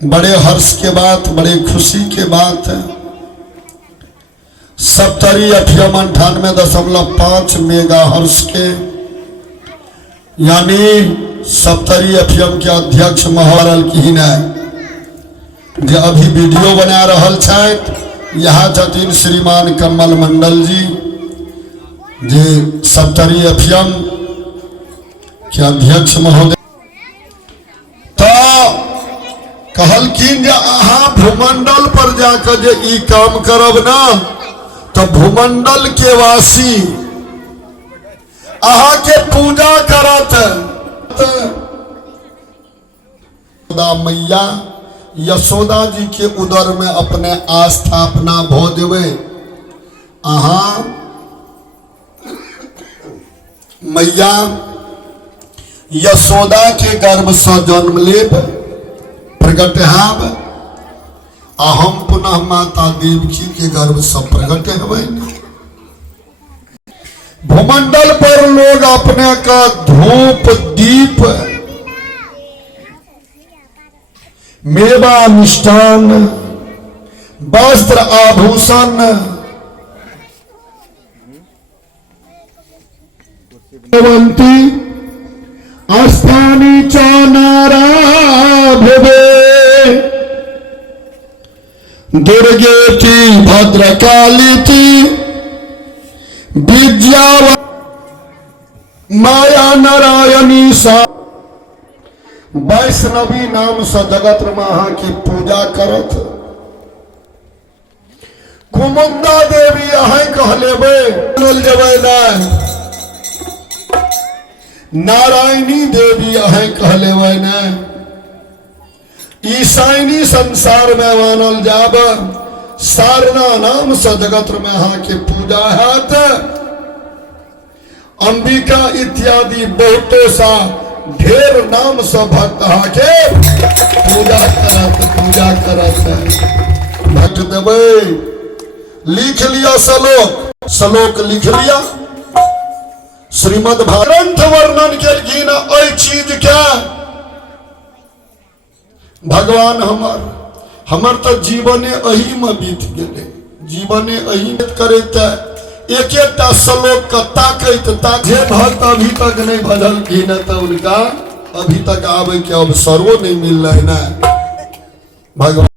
बड़े हर्ष के बात, बड़े खुशी के बात है। 70 FM 98.5 मेगा हर्ष के यानी 70 FM के अध्यक्ष महोदय की जो अभी वीडियो बना रहल छथि यहाँ छथिन श्रीमान कमल मंडल जी जे 70 FM के अध्यक्ष महोदय। तो कहलखिन जे अहाँ भूमंडल पर जाकर जे ई काम करब ना तो भूमंडल के वासी अहाँ के पूजा करत। मैया यशोदा जी के उदर में अपने आस्थापना भ देवे। अहाँ मैया यशोदा के गर्भ से जन्म लेब, प्रगट हैब, आ हम पुनः माता देवकी के गर्भ से प्रगट हेबै। भूमंडल पर लोग अपने का धूप दीप मेवा मिष्टान वस्त्र आभूषण स्थानी च नाराभवे दुर्गेति भद्रकालीति विद्या माया नारायणी सा वैष्णवी नाम से जगत महा की पूजा करत। कुमुंदा देवी अहें कहलेबे जबै न, नारायणी देवी अहें कहलेबे न, ईसाइनी संसार में मानल जाब सारना नाम से जगत महा की पूजा हैत। अंबिका इत्यादि बहुतो सा ढेर नाम से भक्त के पूजा करत भक्त देवे। लिख लिया श्लोक लिख लिया। श्रीमद् भागवत वर्णन केलखिन एहि चीज के भगवान हमर तो जीवने अही में बीत गए। जीवने अही करते एक श्लोक का ताकत जे भक्त अभी तक नहीं भजल की न तो उनका अभी तक आवे के अवसरों नहीं मिल रहे न भगवान।